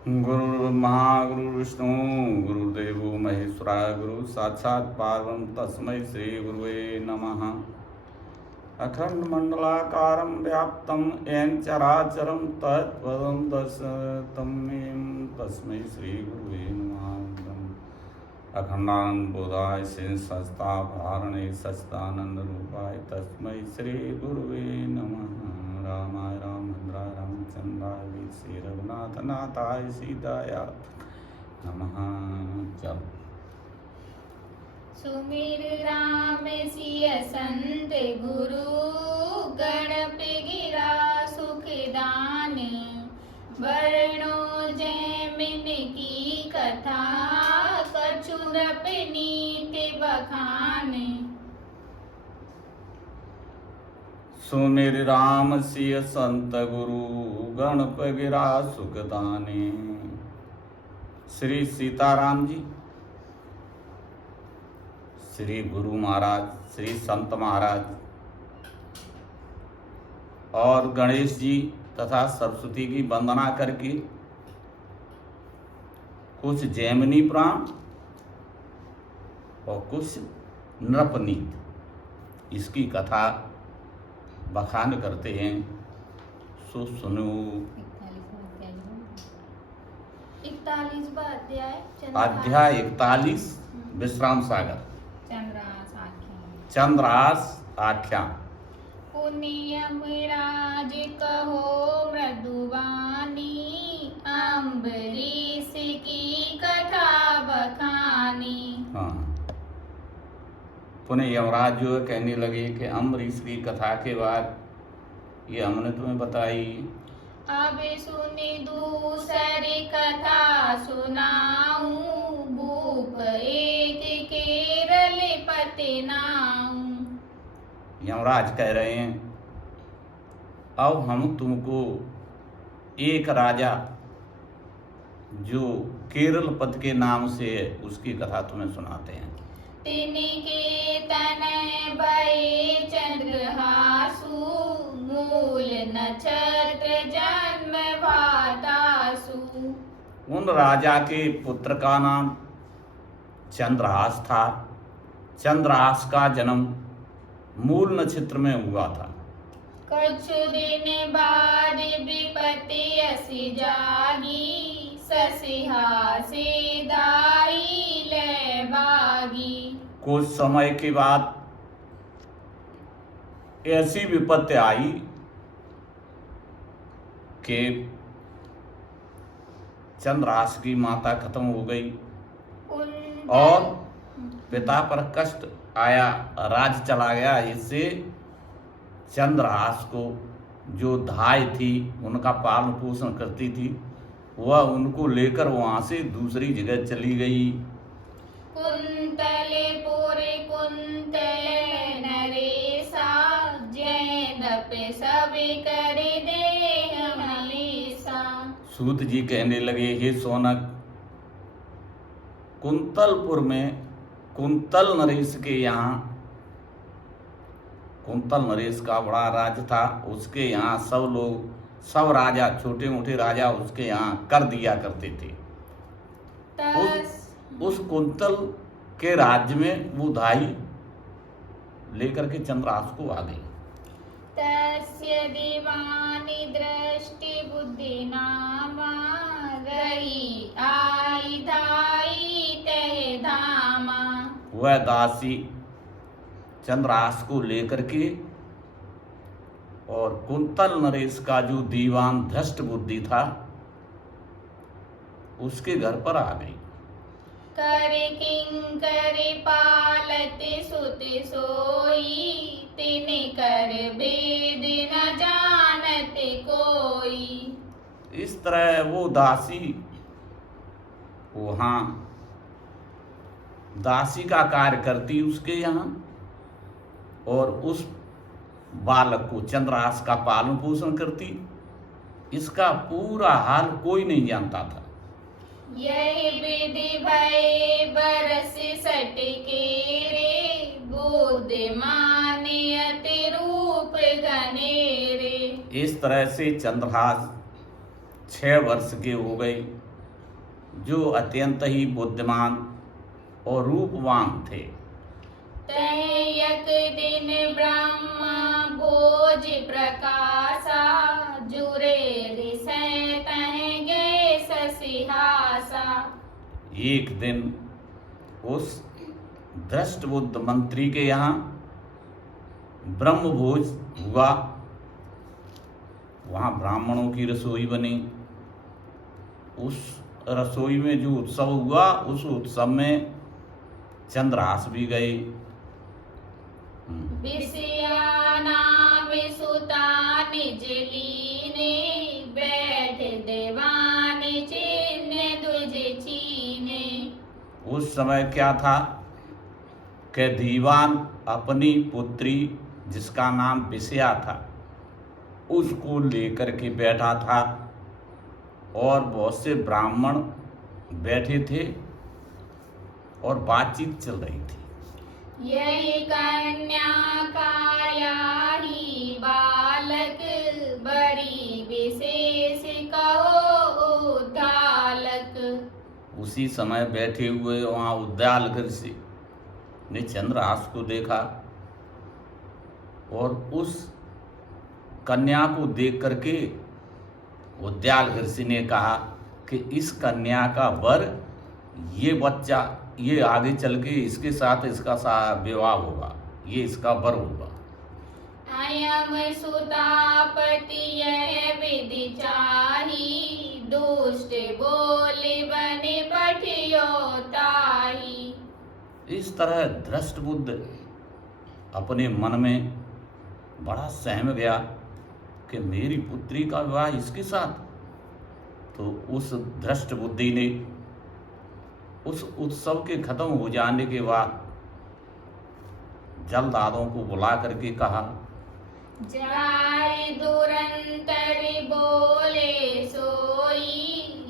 गुरुर्ब्रह्मा गुरुर्विष्णु गुरुर्देवो महेश्वरा गुरु साक्षात् परब्रह्म तस्मै श्री गुरुवे नमः। अखंड मंडलाकारं व्याप्तं येन चराचरं तत्पदं दर्शितं तस्मै श्री गुरुवे नमः। अखंडानंद बोधाय से सस्तापहारणे सच्चिदानंद रूपाय तस्मै श्री गुरुवे नमः। रामाय रामभद्राय रामचंद्राय श्री रघुनाथ नाथाय सीताय नमः। चलो सुमिर राम सिय संत गुरु गणपति गिरा सुख दान वर्णो जैमिन की कथा कछुरप नीति बखान। सुमिर राम सिय संत गुरु गणपति गिरा सुख दाने। श्री सीताराम जी, श्री गुरु महाराज, श्री संत महाराज और गणेश जी तथा सरस्वती की वंदना करके कुछ जैमिनी पुराण और कुछ नृपनीत इसकी कथा बखान करते हैं। सो सुनो। 41वां अध्याय 41 विश्राम सागर चंद्रास आख्यान। पुनियम राज कहो मृदुवानी अम्बरीश की कथा बखानी। हाँ, पुनः यमराज जो है कहने लगे कि अम्बरीश की कथा के बाद ये हमने तुम्हें बताई, अब सुनी दूसरी कथा सुनाऊं भूप एक केरल पति नाऊं। यमराज कह रहे हैं अब हम तुमको एक राजा जो केरल पति के नाम से है उसकी कथा तुम्हें सुनाते हैं। तिनके तन भये चंद्रहासु मूल नक्षत्र जन्म भातासु। उन राजा के पुत्र का नाम चंद्रहास था। चंद्रहास का जन्म मूल नक्षत्र में हुआ था। कुछ दिन बाद विपत्ति असी जागी ससिहासी दाई ले बागी। कुछ समय के बाद ऐसी विपत्ति आई कि चंद्रहास की माता खत्म हो गई और पिता पर कष्ट आया, राज चला गया। इससे चंद्रहास को जो धाय थी उनका पालन पोषण करती थी वह उनको लेकर वहां से दूसरी जगह चली गई। कुंतले पूरे कुंतल नरेशा जैनप सब कर दे हमेशा। सूत जी कहने लगे, हे सोनक, कुंतलपुर में कुंतल नरेश के यहाँ, कुंतल नरेश का बड़ा राज्य था, उसके यहाँ सब लोग, सब राजा, छोटे मोटे राजा उसके यहाँ कर दिया करते थे। उस कुंतल के राज्य में वो धाई लेकर के चंद्रहास को आ गई। तस्य दीवानी दृष्टि बुद्धि नामा रही आई धाई तह धामा। वह दासी चंद्रहास को लेकर के और कुंतल नरेश का जो दीवान धृष्ट बुद्धि था उसके घर पर आ गई। कर किंकर पालत सुत सोई तिन कर भेद न जानत कोई। इस तरह वो दासी वहाँ दासी का कार्य करती उसके यहाँ और उस बालक को चंद्रहास का पालन पोषण करती। इसका पूरा हाल कोई नहीं जानता था। यही विधि भय बरस सटके रे बुद्धिमान अति रूप घनेरे। इस तरह से चंद्रहास 6 वर्ष के हो गए जो अत्यंत ही बुद्धिमान और रूपवान थे। तय एक दिन ब्रह्म भोज प्रकाशा, जुरे ऋषय तह गे ससिहासा। एक दिन उस दृष्टबुद्ध मंत्री के यहाँ ब्रह्मभोज हुआ। वहाँ ब्राह्मणों की रसोई बनी। उस रसोई में जो उत्सव हुआ, उस उत्सव में चंद्रहास भी गए। विषया नाम सुता निज लीने, बैठ देवान चिन्ह दुज चीने। उस समय क्या था कि दीवान अपनी पुत्री जिसका नाम विषया था उसको लेकर के बैठा था और बहुत से ब्राह्मण बैठे थे और बातचीत चल रही थी। यही कन्या काया ही बालक, बड़ी विशेष कहो उद्दालक। उसी समय बैठे हुए वहाँ उद्दालक ऋषि ने चंद्रहास को देखा और उस कन्या को देख करके उद्दालक ऋषि ने कहा कि इस कन्या का वर, ये बच्चा, ये आगे चल के इसके साथ इसका विवाह होगा, ये इसका वर होगा। अयम सुतापति यह विधि चाही, दुष्ट बोले बने पठियो ताही। इस तरह दृष्टबुद्ध अपने मन में बड़ा सहम गया कि मेरी पुत्री का विवाह इसके साथ। तो उस दृष्टबुद्धि ने उस उत्सव के खत्म हो जाने के बाद जलदादों को बुला करके कहा, जाय दुरंतर बोले सोई,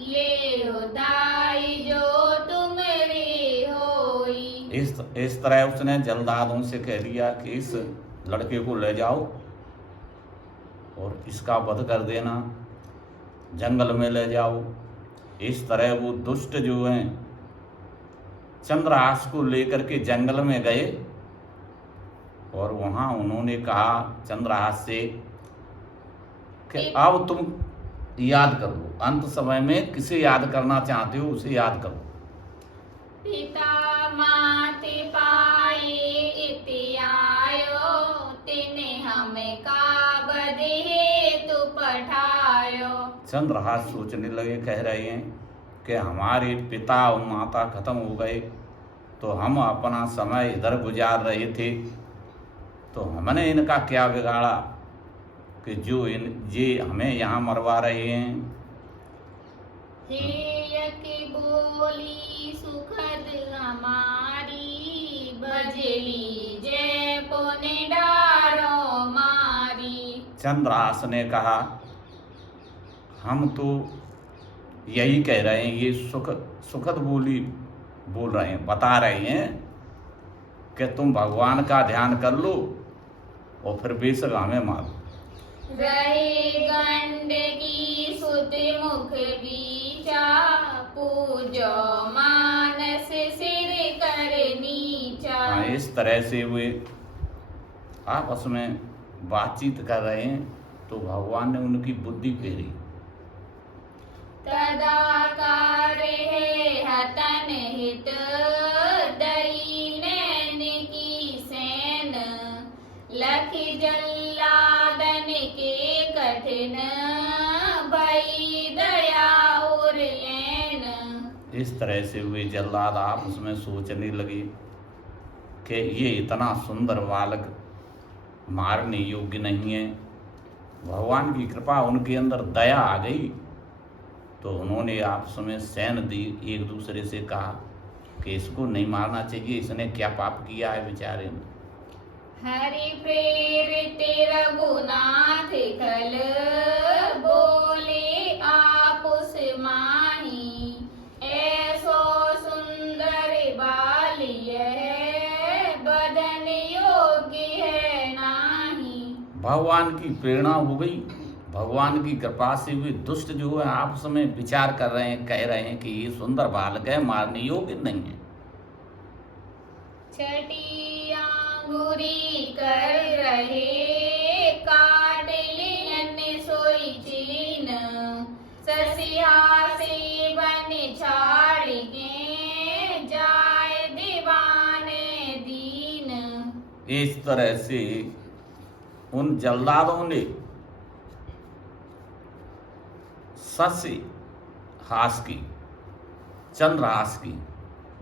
ले दाई जो तुम रे होई। इस तरह उसने जलदादों से कह दिया कि इस लड़के को ले जाओ और इसका वध कर देना, जंगल में ले जाओ। इस तरह वो दुष्ट जो हैं चंद्रहास को लेकर के जंगल में गए और वहाँ उन्होंने कहा चंद्रहास से कि अब तुम याद कर लो, अंत समय में किसे याद करना चाहते हो उसे याद करो। पिता माते पाए इति आयो, तिने हमें का बदे तू पठायो। चंद्रहास सोचने लगे, कह रहे हैं कि हमारे पिता और माता खत्म हो गए तो हम अपना समय इधर गुजार रहे थे, तो हमने इनका क्या बिगाड़ा कि जो ये हमें यहाँ मरवा रहे हैं। हे की बोली सुखद हमारी, बजली जय पुने डारो मारी। चंद्रहास ने कहा, हम तो यही कह रहे हैं, ये सुखद बोली बोल रहे हैं, बता रहे हैं कि तुम भगवान का ध्यान कर लो और फिर बेशक हमें मारो। रहे गंडकी सुत मुख बीचा, पूजो मानस सिर कर नीचा। हाँ, इस तरह से वे आपस में बातचीत कर रहे हैं तो भगवान ने उनकी बुद्धि फेरी। तदाकार है हतन हित, दई नैन की सेन, लख जल्लादन के कठिन, भई दया और लैन। इस तरह से वे जल्लाद आपस में सोचने लगे कि ये इतना सुंदर बालक मारने योग्य नहीं है। भगवान की कृपा उनके अंदर दया आ गई तो उन्होंने आपस में सैन दी, एक दूसरे से कहा कि इसको नहीं मारना चाहिए, इसने क्या पाप किया है बेचारे ने। हरि प्रेरित रघुनाथ खल, बोले आप उस माही, ऐसो सुंदर बालिय है, बदन योग्य है नाही। भगवान की प्रेरणा हो गई, भगवान की कृपा से वे दुष्ट जो है आपस में विचार कर रहे हैं, कह रहे हैं कि ये सुंदर बालक है, मारने योग्य नहीं है। छठी आंगुरी कर रहे काट लियन सोई चीन ससिया से बन छाड़ के जाए दीवाने दीन। इस तरह से उन जल्लादों ने सस्य हास की, चंद्रहास की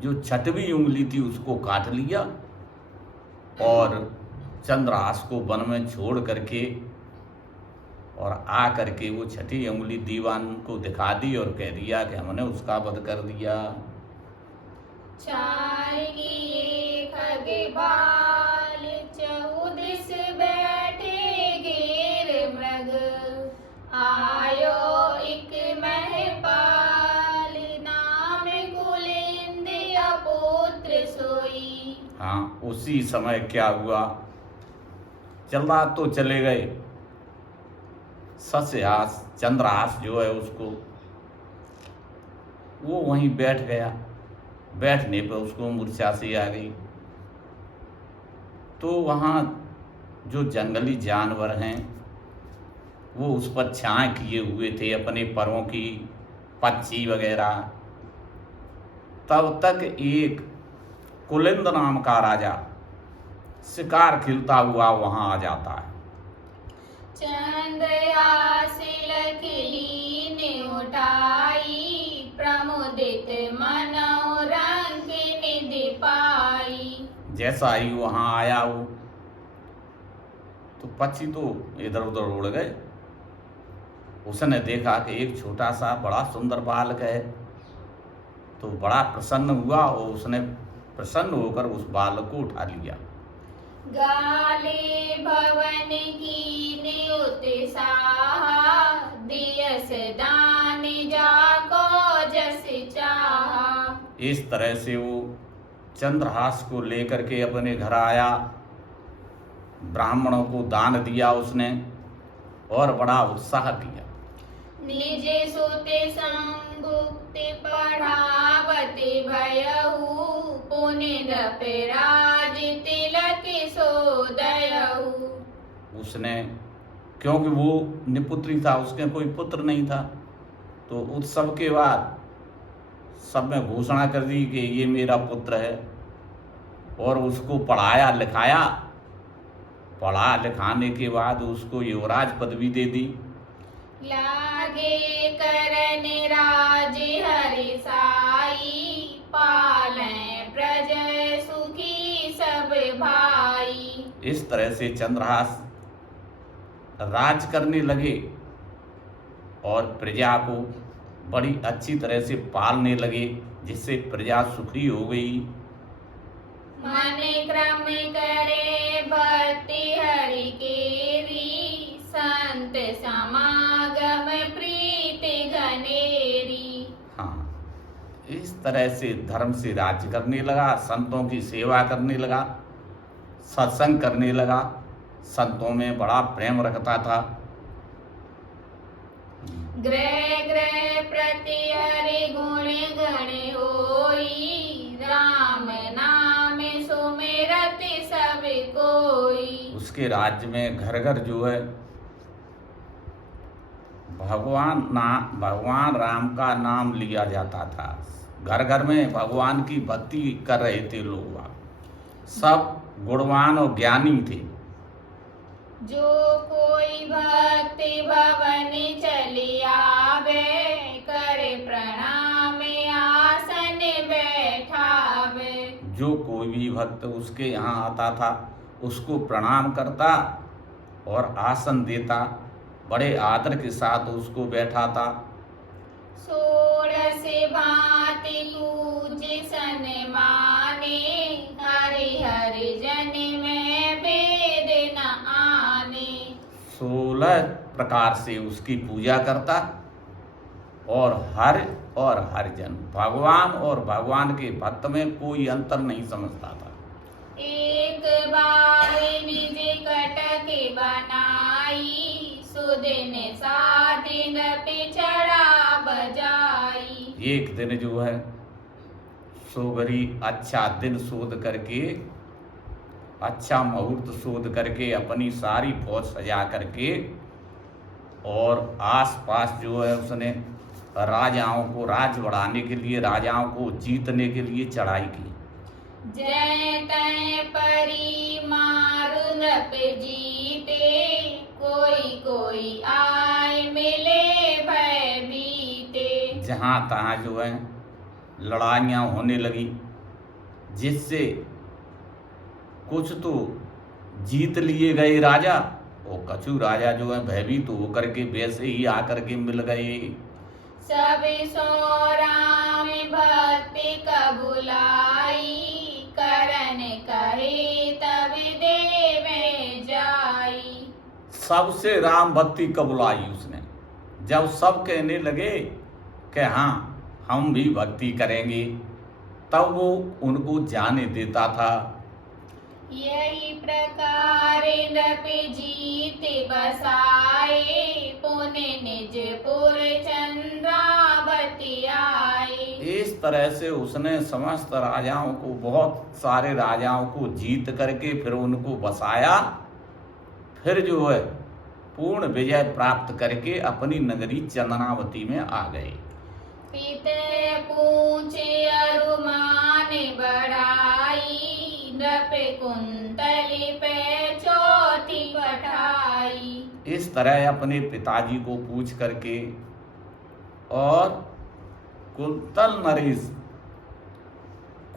जो छठवीं उंगली थी उसको काट लिया और चंद्रहास को वन में छोड़ करके और आ करके वो छठी उंगली दीवान को दिखा दी और कह दिया कि हमने उसका वध कर दिया। चार किए खगे बाल चौदिस बैठे घेर मृग आयो एक महपाल नाम कुलिंद अपुत्र सोई। हाँ, उसी समय क्या हुआ, जल्लाद तो चले गए, सस्यहास चंद्रहास जो है उसको वो वहीं बैठ गया। बैठने पर उसको मूर्छा सी आ गई। तो वहाँ जो जंगली जानवर हैं वो उस पर छाया किए हुए थे अपने परों की, पक्षी वगैरह। तब तक एक कुलिंद नाम का राजा शिकार खिलता हुआ वहाँ आ जाता है। चंद्रहास लखली ने उठाई प्रमुदित मनोरंग निधि पाई। जैसा ही वहाँ आया वो तो पक्षी तो इधर उधर उड़ गए। उसने देखा कि एक छोटा सा बड़ा सुंदर बालक है, तो बड़ा प्रसन्न हुआ और उसने प्रसन्न होकर उस बालक को उठा लिया। गाले भवन की नियुत साहा दियस दान जाको जस चाहा। इस तरह से वो चंद्रहास को लेकर के अपने घर आया, ब्राह्मणों को दान दिया उसने और बड़ा उत्साह दिया। निज सुते संगुप्त पढ़ावते भयहु पुनि नृपराज तिलक सोदयहु। उसने, क्योंकि वो निपुत्री था, उसके कोई पुत्र नहीं था, तो उत्सव के बाद सब में घोषणा कर दी कि ये मेरा पुत्र है और उसको पढ़ाया लिखाया। पढ़ा लिखाने के बाद उसको युवराज पदवी दे दी। लागे करन राज हरि साई पालें प्रज सुखी सब भाई। इस तरह से चंद्रहास राज करने लगे और प्रजा को बड़ी अच्छी तरह से पालने लगे, जिससे प्रजा सुखी हो गई। मन क्रम करे भक्ति हरि केरी संत समागम प्रीति घनेरी। हाँ, इस तरह से धर्म से राज्य करने लगा, संतों की सेवा करने लगा, सत्संग करने लगा, संतों में बड़ा प्रेम रखता था। ग्रह ग्रह प्रति हरि गुण गण होई राम नाम सुमिरत सब कोई। उसके राज्य में घर घर जो है भगवान राम का नाम लिया जाता था। घर घर में भगवान की भक्ति कर रहे थे लोग, सब गुणवान और ज्ञानी थे। जो कोई भक्ति भवन चली आवे करे प्रणाम आसन बैठावे। जो कोई भी भक्त उसके यहाँ आता था उसको प्रणाम करता और आसन देता, बड़े आदर के साथ उसको बैठाता। सोरस भांति पूज सन माने हरि हरि जन में वेद न आने। 16 प्रकार से उसकी पूजा करता और हर जन, भगवान और भगवान के भक्त में कोई अंतर नहीं समझता था। एक बार निज कटक बनाई सुदिन सादिन पिछड़ा बजाई। एक दिन जो है सोगरी अच्छा दिन शोध करके, अच्छा मुहूर्त शोध करके अपनी सारी फौज सजा करके और आसपास जो है उसने राजाओं को राज्य बढ़ाने के लिए, राजाओं को जीतने के लिए चढ़ाई की। जय तय परी मारु नृप जीते, कोई कोई आए मिले भय बीते। जहाँ तहाँ जो है लड़ाइयाँ होने लगी, जिससे कुछ तो जीत लिए गए राजा और कछु राजा जो है भयभीत तो होकर के वैसे ही आकर के मिल गए। सब सो राम भक्ति कबुलाई, करन कहे तब देवे जाई। सबसे राम भक्ति कबुलाई उसने। जब सब कहने लगे कि हाँ हम भी भक्ति करेंगे, तब वो उनको जाने देता था। यही प्रकार नृप जीत बसाए, पुण्य निजपुर चंद्रावती आए। इस तरह से उसने समस्त राजाओं को, बहुत सारे राजाओं को जीत करके फिर उनको बसाया। फिर जो है पूर्ण विजय प्राप्त करके अपनी नगरी चंदनावती में आ गए। पिते पूछे अरुमान बढ़ाई, नृप कुंतली पे चौथी पठाई। इस तरह अपने पिताजी को पूछ करके और कुंतल नरेश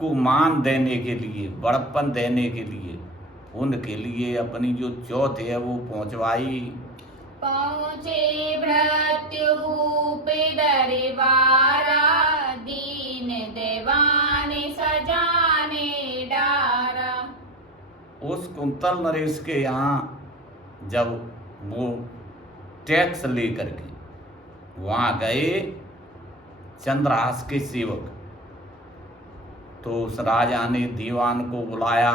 को मान देने के लिए, बड़प्पन देने के लिए, उनके लिए अपनी जो चौथ है वो पहुंचवाई। पहुँचे भृत्य भूप दरबारा, दीन देवान सजाने डारा। उस कुंतल नरेश के यहाँ जब वो टैक्स लेकर के वहाँ गए चंद्रहास के सेवक, तो उस राजा ने दीवान को बुलाया,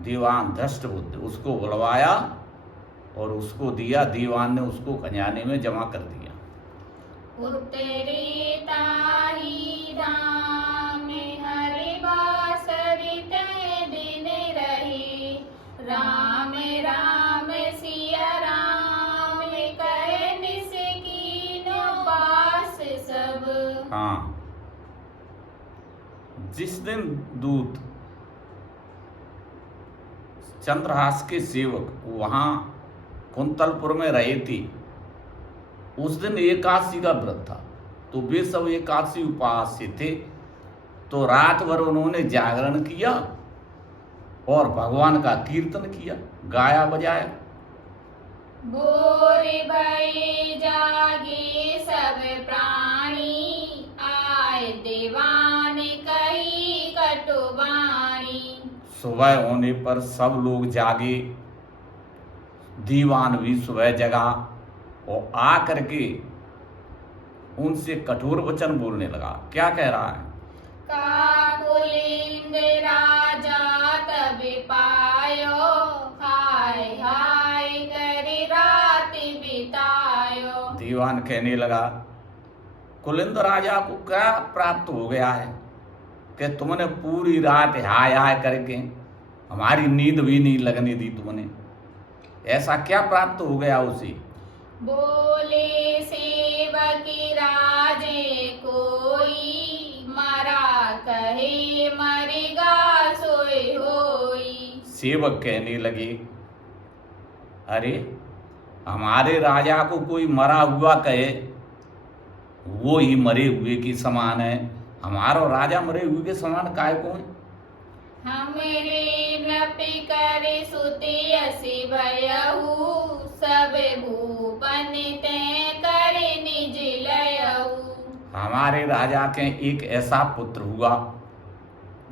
दीवान धृष्टबुद्ध उसको बुलवाया और उसको दिया। दीवान ने उसको खजाने में जमा कर दिया। उतरे ताही धाम हरि बासरि तय दिन रहे, राम राम सिया राम कहे निस कीनो बास सब। हाँ, जिस दिन दूत चंद्रहास के सेवक वहाँ कुंतलपुर में रहे थे, उस दिन एकादशी का व्रत था, तो वे सब एकादशी उपवास से थे। तो रात भर उन्होंने जागरण किया और भगवान का कीर्तन किया, गाया बजाया। भोर भई जागे सब प्राणी, आए दीवान कही कटुवाणी। सुबह होने पर सब लोग जागे, दीवान भी सुबह जगा और आ करके उनसे कठोर वचन बोलने लगा। क्या कह रहा है? काकुलिंद राजा तब पायो, हाय हाय करी रात बितायो। दीवान कहने लगा, कुलिंद राजा को क्या प्राप्त हो गया है कि तुमने पूरी रात हाय हाय करके हमारी नींद भी नहीं लगने दी तुमने? ऐसा क्या प्राप्त हो गया उसे? बोले सेवकी राजे कोई, मरा कहे मरेगा सोई होई। सेवक कहने लगे, अरे हमारे राजा को कोई मरा हुआ कहे, वो ही मरे हुए के समान है। हमारा राजा मरे हुए के समान काय को है? हमरे नपि करे सुते असि भयहु, सब भूपन ते करे निज लयहु। हमारे राजा के एक ऐसा पुत्र हुआ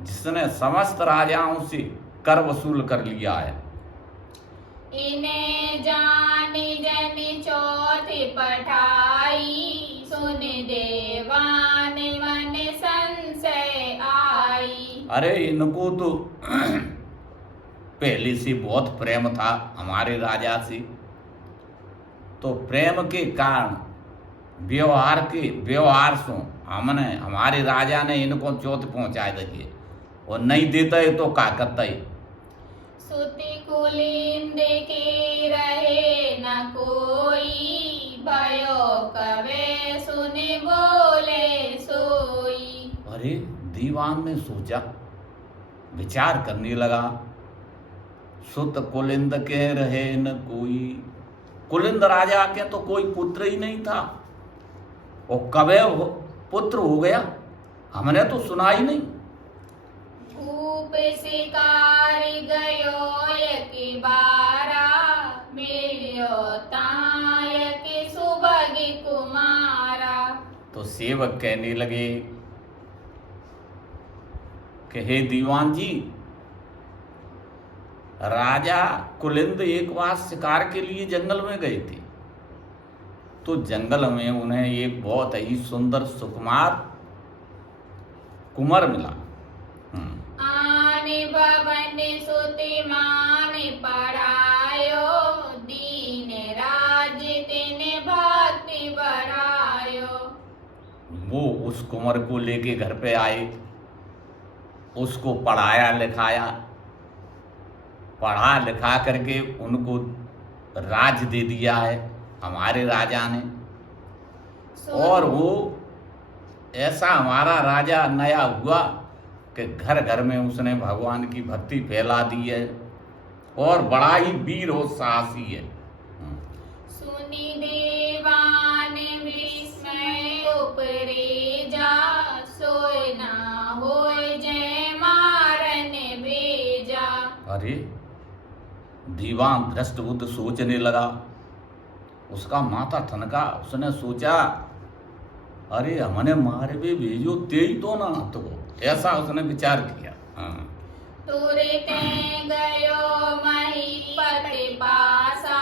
जिसने समस्त राजाओं से कर वसूल कर लिया है। इन्हें जानी जनी चौथी पठाई, सुन देवान मन संशय आई। अरे इनको तो पहले से बहुत प्रेम था हमारे राजा से, तो प्रेम के कारण व्यवहार से हमने हमारे राजा ने इनको चोट पहुंचाए देखिए, और नहीं देते तो का करते। सुति कुलिंद के रहे न कोई, भयो कवे सुने बोले सोई। अरे दीवान ने सोचा, विचार करने लगा, सुत कुलिंद के रहे न कोई, कुलिंद राजा के तो कोई पुत्र ही नहीं था, और कवे पुत्र हो गया, हमने तो सुना ही नहीं। भूप शिकार गयो यकी बारा, मिलियो ताय के सुभगी कुमारा। तो सेवक कहने लगे कि हे दीवान जी, राजा कुलिंद एक बार शिकार के लिए जंगल में गए थे, तो जंगल में उन्हें एक बहुत ही सुंदर सुकुमार कुंवर मिला। आने भवन सुति मान पढ़ायो, दीन राज तिने भक्ति बढ़ायो। वो उस कुंवर को लेके घर पे आए, उसको पढ़ाया लिखाया, पढ़ा लिखा करके उनको राज दे दिया है हमारे राजा ने। और वो ऐसा हमारा राजा नया हुआ कि घर घर में उसने भगवान की भक्ति फैला दी है, और बड़ा ही वीर और साहसी है। सुनि देवान विस्मय उपरे जा, सोय ना होय जय मारन भेजा। अरे दीवान दृष्टबुद्ध सोचने लगा, उसका माथा ठनका, उसने सोचा अरे हमने मारे भी भेजो तेज तो ना तो, ऐसा उसने विचार किया। तुरते गयो महीपति पासा,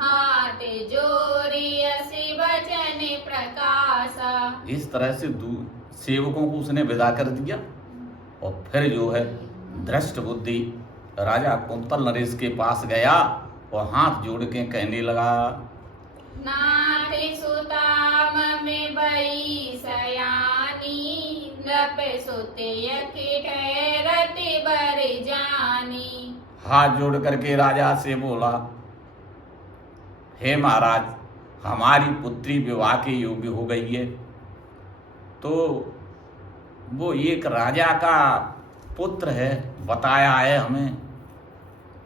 हाथ जोरी असी वचन प्रकाशा। इस तरह से सेवकों को उसने विदा कर दिया, और फिर जो है दृष्ट बुद्धि राजा कुंतल नरेश के पास गया और हाथ जोड़ के कहने लगा, नाथ सुताम में भई सयानी, नृप सुते यखि ठहरति बर जानी। हाथ जोड़ करके राजा से बोला, हे महाराज, हमारी पुत्री विवाह के योग्य हो गई है, तो वो एक राजा का पुत्र है बताया है हमें,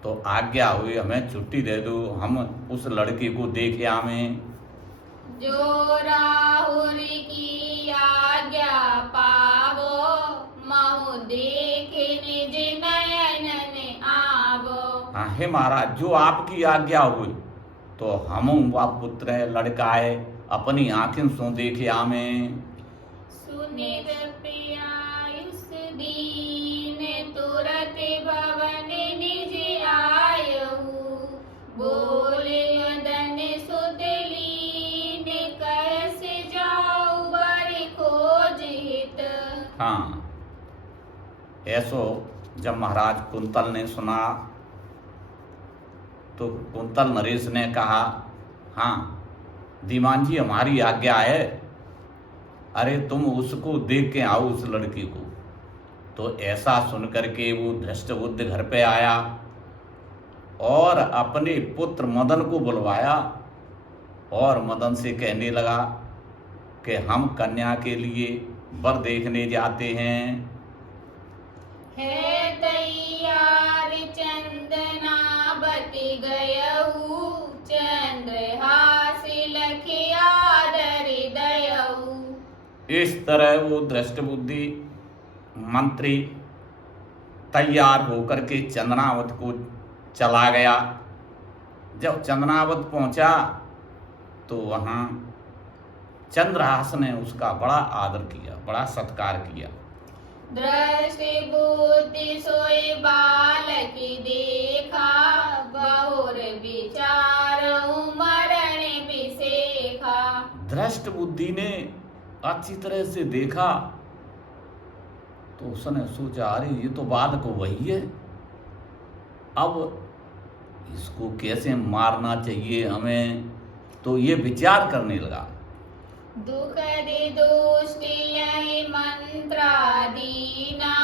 तो आज्ञा हुई हमें छुट्टी दे दो, हम उस लड़की को देखे आवें। जो राहुल की आज्ञा पावो, महु देखे निज नयन आवो। हाँ हे महाराज, जो आपकी आज्ञा हुई तो हम वह पुत्र है, लड़का है, अपनी आंखें सो देखे आवें। सुनित प्रियायुष दीन, तुरत भवन निज आयहु। बोले यदन सुत लीन, कैसे जाऊ बड़ी खोज हित। हाँ, ऐसो जब महाराज कुंतल ने सुना तो कुंतल नरेश ने कहा, हाँ दीवान जी हमारी आज्ञा है, अरे तुम उसको देख के आओ उस लड़की को। तो ऐसा सुन करके वो दृष्टबुद्ध घर पे आया और अपने पुत्र मदन को बुलवाया, और मदन से कहने लगा कि हम कन्या के लिए वर देखने जाते हैं। है तैयार चंदनावती गयहु, चंद्रहासी लखि आदर दयहु। इस तरह वो दृष्टबुद्धि मंत्री तैयार होकर के चंदनावत को चला गया। जब चंदनावत पहुंचा तो वहाँ चंद्रहास ने उसका बड़ा आदर किया, बड़ा सत्कार किया। दृष्टि बुद्धि सोई बालकी देखा, बहुर विचार मरण विसेखा। दृष्ट बुद्धि ने अच्छी तरह से देखा तो उसने सोचा, अरे ये तो बालक वही है, अब इसको कैसे मारना चाहिए हमें। तो ये विचार करने लगा। दुखद दुष्टि यही मंत्रा दीना,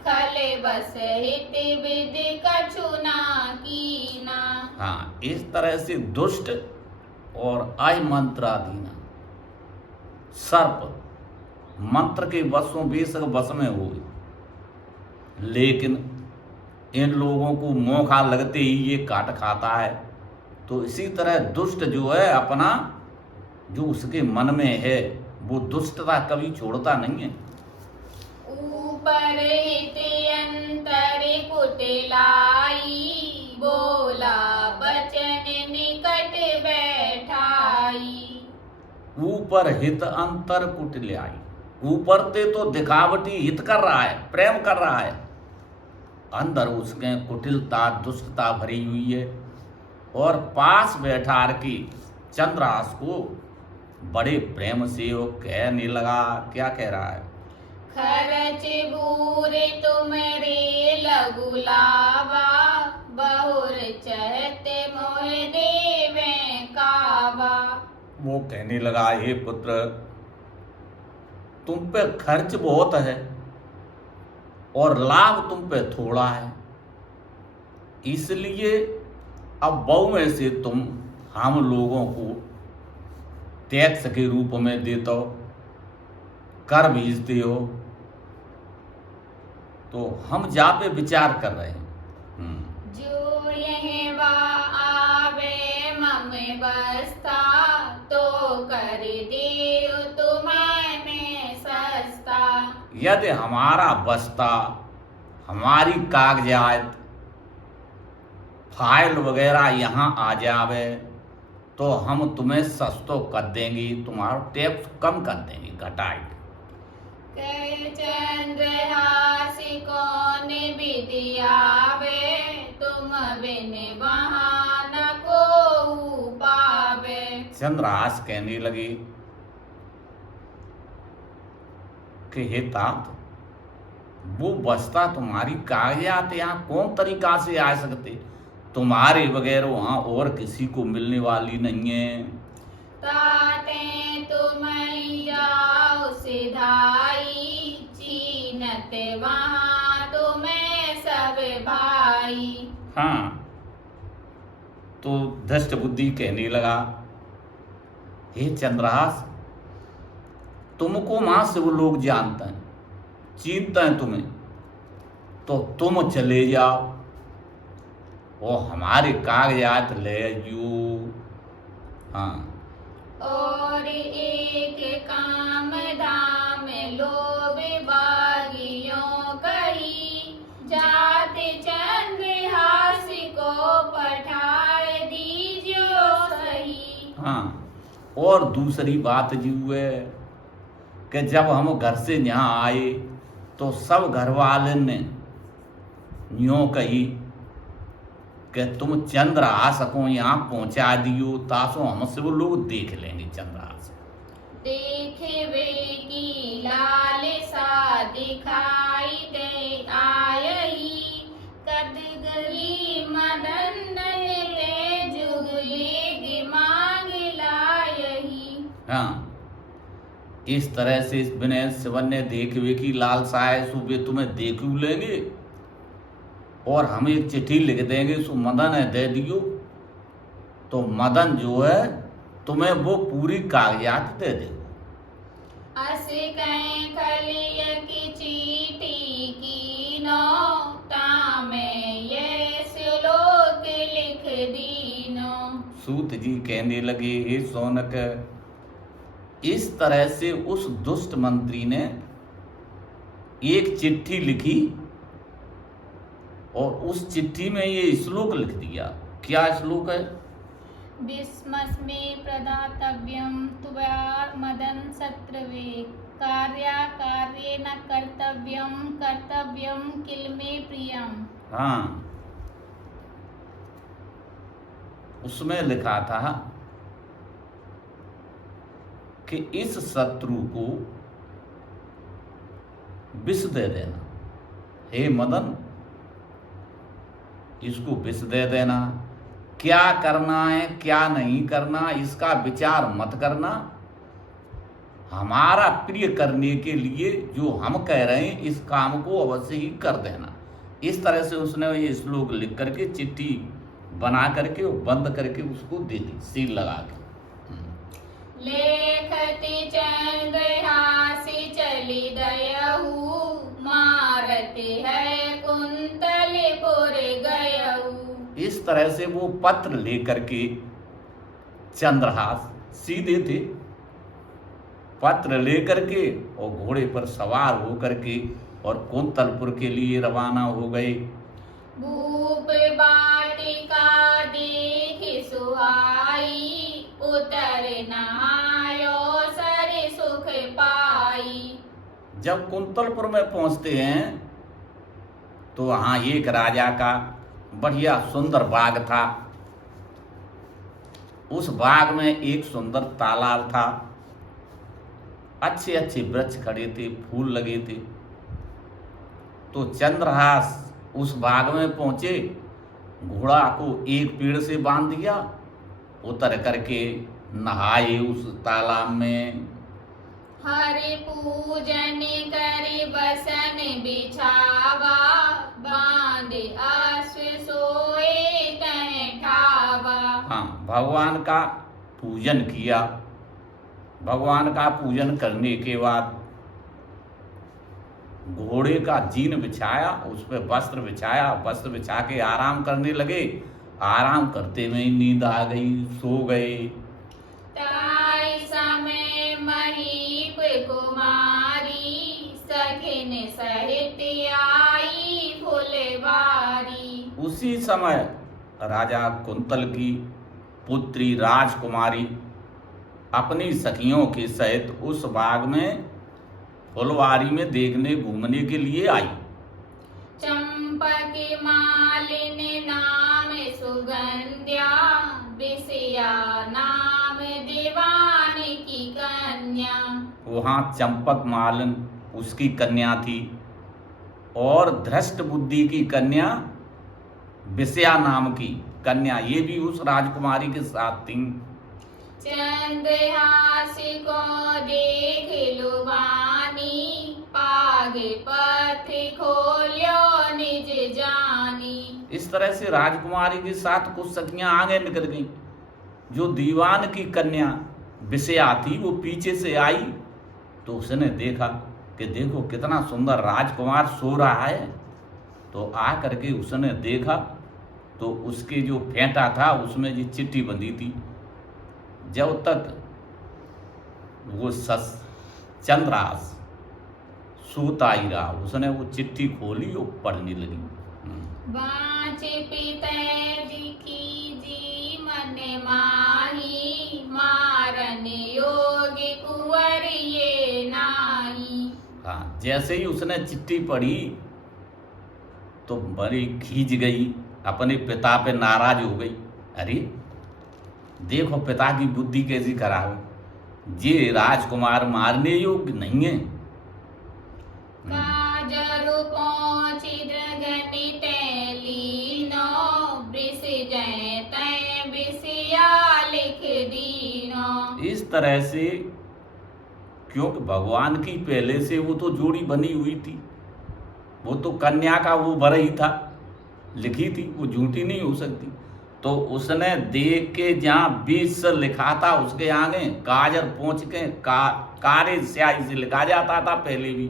खल बस हित विधि कछु ना कीना। हाँ, इस तरह से दुष्ट और अमंत्राधीन सर्प मंत्र के वशों बेशक वश में हो, लेकिन इन लोगों को मौका लगते ही ये काट खाता है। तो इसी तरह दुष्ट जो है अपना जो उसके मन में है वो दुष्टता कभी छोड़ता नहीं है। ऊपर हित अंतर कुटिलाई, बोला बचन निकट बैठाई। ऊपर हित अंतर कुटिलाई, ऊपर ते तो दिखावटी हित कर रहा है, प्रेम कर रहा है, अंदर उसके कुटिलता दुष्टता भरी हुई है। और पास बैठा की चंद्रहास को बड़े प्रेम से वो कहने लगा। क्या कह रहा है? खरच बूरे तुमरे लगुलावा, बहुर चहते मोह देवे कावा। वो कहने लगा, हे पुत्र, तुम पे खर्च बहुत है और लाभ तुम पे थोड़ा है, इसलिए अब बहु में से तुम हम लोगों को टैक्स के रूप में देते हो, कर भेजते हो, तो हम जा पे विचार कर रहे हैं। जो यह वा आवे मम बस्ता, तो कर दे तुम्हें मैं सस्ता। यदि हमारा बस्ता, हमारी कागजात फाइल वगैरह यहाँ आ जावे तो हम तुम्हें सस्तो कर देंगे, तुम्हारा टैक्स कम कर देंगे, घटाए। चंद्रहास कौन विधि आवे, तुम बिन वहाँ न को पावे। चंद्रहास कहने लगे कि हे तात, वो बस्ता तुम्हारी कागजात यहाँ कौन तरीका से आ सकते, तुम्हारे बगैर वहाँ और किसी को मिलने वाली नहीं है। ताते तुम जाओ सिधाई, चीनत वहाँ तुम्हें सब भाई। हाँ, तो धष्ट बुद्धि कहने लगा, हे चंद्रहास, तुमको वहां से वो लोग जानते हैं, चिंता है तुम्हें, तो तुम चले जाओ वो हमारे कागजात ले जाओ। हाँ, और एक काम धाम लोभ बागियों कही, जाते चंद्रहास को पठाए दीजियो सही। हाँ, और दूसरी बात जो है कि जब हम घर से यहाँ आए तो सब घर वाले ने यूँ कही कि तुम चंद्रहास को यहाँ पहुँचा दियो, तासो हमसे वो लोग देख लेंगे चंद्रहास। देखे वे की लाल सा दिखाई दे आयही, कद गली मदन ले जुग वेग मांग लायही। हाँ, इस तरह से इस विनय शिवन ने देखवे की लालसा है, सो वे तुम्हें देख लेंगे और हम एक चिट्ठी लिख देंगे, सो मदन है दे दियो, तो मदन जो है तुम्हें वो पूरी कागजात दे दे। अस कहीं खलिय की चीटी की नो, तामे ये श्लोक लिख दीनो। सूत जी कहने लगे, हे सोनक, इस तरह से उस दुष्ट मंत्री ने एक चिट्ठी लिखी और उस चिट्ठी में ये श्लोक लिख दिया। क्या श्लोक है? विस्मस्मे प्रदातव्यम तुभ्या मदन शत्रवे, कार्या कार्ये न कर्तव्यम, कर्तव्यम किल मे प्रियम। हाँ, उसमें लिखा था कि इस शत्रु को विष दे देना, हे मदन, इसको विष दे देना, क्या करना है क्या नहीं करना इसका विचार मत करना, हमारा प्रिय करने के लिए जो हम कह रहे हैं इस काम को अवश्य ही कर देना। इस तरह से उसने ये श्लोक लिख करके चिट्ठी बना करके वो बंद करके उसको दे दी सील लगा के। लेखति चंद्रहासी चली दयहु, मारते है कुंतलपुर गयहु। इस तरह से वो पत्र लेकर के चंद्रहास सीधे थे, पत्र लेकर के और घोड़े पर सवार होकर के और कुंतलपुर के लिए रवाना हो गए। भूप बाटिका देखि सुहाई, उतर नहायो सर सुख पाई। जब कुंतलपुर में पहुंचते हैं तो वहां एक राजा का बढ़िया सुंदर बाग था। उस बाग में एक सुंदर तालाब था, अच्छे अच्छे वृक्ष खड़े थे, फूल लगे थे। तो चंद्रहास उस बाग में पहुंचे, घोड़ा को एक पेड़ से बांध दिया, उतर करके नहाए उस तालाब में। हरि पूजन करि बसन बिछावा, बांध अश्व सोए तह ठावा। हाँ, भगवान का पूजन किया। भगवान का पूजन करने के बाद घोड़े का जीन बिछाया, उस पर वस्त्र बिछाया, वस्त्र बिछा के आराम करने लगे। आराम करते में नींद आ गई, सो गए। ताई समय महीप कुमारी, सखिन सहित आई फुलवारी। उसी समय राजा कुंतल की पुत्री राजकुमारी अपनी सखियों के सहित उस बाग में फुलवारी में देखने घूमने के लिए आई। चंपक मालिनी नाम सुगंध्या, विषया नाम दीवान की कन्या। वहाँ चंपक मालिन उसकी कन्या थी और धृष्ट बुद्धि की कन्या विषया नाम की कन्या, ये भी उस राजकुमारी के साथ थी। चंद्रहासी को देख लुबानी, पागे पथ खोलियो निज जानी। इस तरह से राजकुमारी के साथ कुछ सखियां आगे निकल गईं। जो दीवान की कन्या विषया थी वो पीछे से आई तो उसने देखा कि देखो कितना सुंदर राजकुमार सो रहा है। तो आ करके उसने देखा तो उसके जो फेंटा था उसमें ये चिट्ठी बंधी थी। जब तक वो चंद्रहास सूता ही रहा, उसने वो चिट्ठी खोली और पढ़ने लगी। बाँचे पितैजी कीजी मन माही, मारन योगी कुंवर ये नाही। हाँ, जैसे ही उसने चिट्ठी पढ़ी तो बड़ी खींच गई, अपने पिता पे नाराज हो गई। अरे देखो पिता की बुद्धि कैसी खराब है, ये राजकुमार मारने योग्य नहीं है। काजरु पहुँची दृगनि तैलीनो, वृष जय तै विषया लिख दीनो। इस तरह से क्योंकि भगवान की पहले से वो तो जोड़ी बनी हुई थी, वो तो कन्या का वो वर ही था, लिखी थी, वो झूठी नहीं हो सकती। तो उसने देख के जहाँ 20 लिखा था उसके आगे काजर पहुँच के कारे स्याही से लिखा जाता था पहले भी,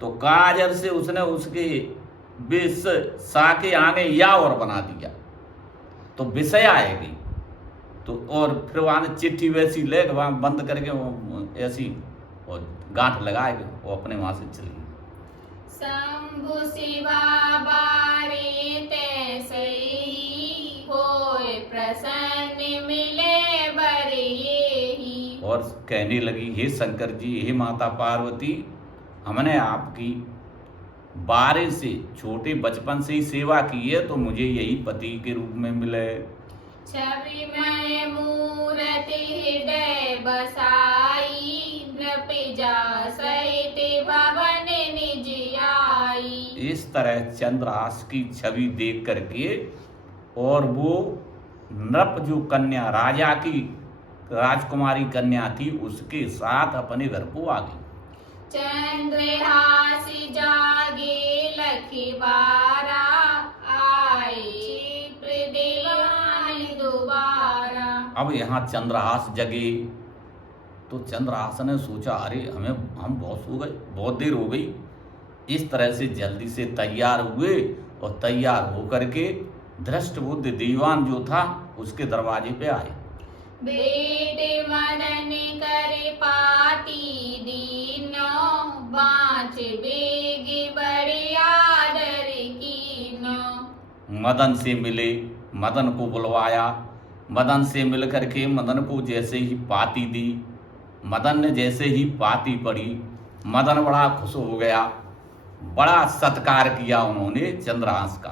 तो काजर से उसने उसके 20 सा के आगे या और बना दिया तो विषय आएगी। तो और फिर वहाँ चिट्ठी वैसी ले वहाँ बंद करके वो ऐसी और गांठ लगाएगी, वो अपने वहाँ से चली। शंभु शिवा बारे तैसे ही, होए प्रसन्न मिले बर येही। और कहने लगी, हे शंकर जी, हे माता पार्वती, हमने आपकी बारे से छोटे बचपन से ही सेवा की है तो मुझे यही पति के रूप में मिले। छवि में मूर्ति हृदय बसाई, नृपजा सहित भवन निज आई। इस तरह चंद्रहास की छवि देख करके और वो नृप जो कन्या राजा की राजकुमारी कन्या थी उसके साथ अपने घर को आ गई। चंद्रहासी जागे लखी बारा, आए दीवान दोबारा। अब यहाँ चंद्रहास जगे तो चंद्रहास ने सोचा अरे हम बहुत सो गए, बहुत देर हो गई। इस तरह से जल्दी से तैयार हुए और तैयार होकर के धृष्टबुद्ध दीवान जो था उसके दरवाजे पे आए। बेटे मदन करे पाती दीनो, बाँच बेगी बड़ी आदर कीनो। मदन से मिले, मदन को बुलवाया। मदन से मिल करके मदन को जैसे ही पाती दी, मदन ने जैसे ही पाती पड़ी, मदन बड़ा खुश हो गया। बड़ा सत्कार किया उन्होंने चंद्रहास का।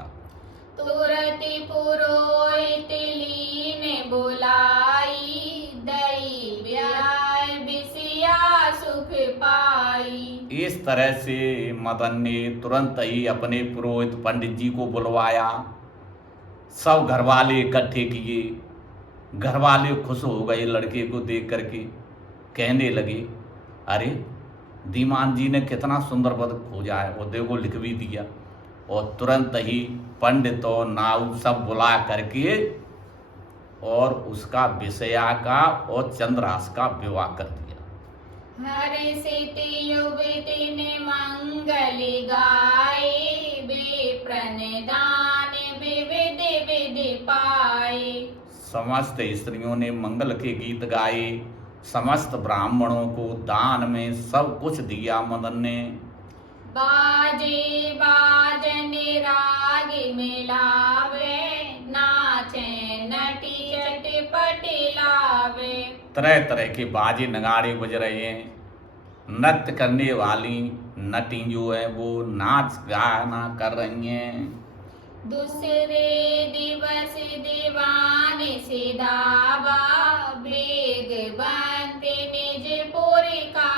तुरंत पुरोहित लीन बुलाई, दई ब्याह बिसिया सुख पाई। इस तरह से मदन ने तुरंत ही अपने पुरोहित पंडित जी को बुलवाया। सब घरवाले इकट्ठे किए। घरवाले खुश हो गए लड़के को देख करके, कहने लगे अरे दीवान जी ने कितना सुंदर पद खोजा है, और देखो लिख भी दिया। और तुरंत ही पंडित और नाऊ सब बुला करके और उसका विषया का और चंद्रहास का विवाह कर दिया। हर्षित युवती ने मंगल गाए, वे प्रणदान विविध विधि पाए। समस्त स्त्रियों ने मंगल के गीत गाए, समस्त ब्राह्मणों को दान में सब कुछ दिया मदन ने। बाजे बाजन राग मिलावे, नाचे नटी चटपट लावे। तरह तरह के बाजे नगाड़े बज रहे हैं। नृत्य करने वाली नटी जो है वो नाच गाना कर रही हैं। दूसरे दिवस दीवान सिधावा, बेग बनते निज पुरी का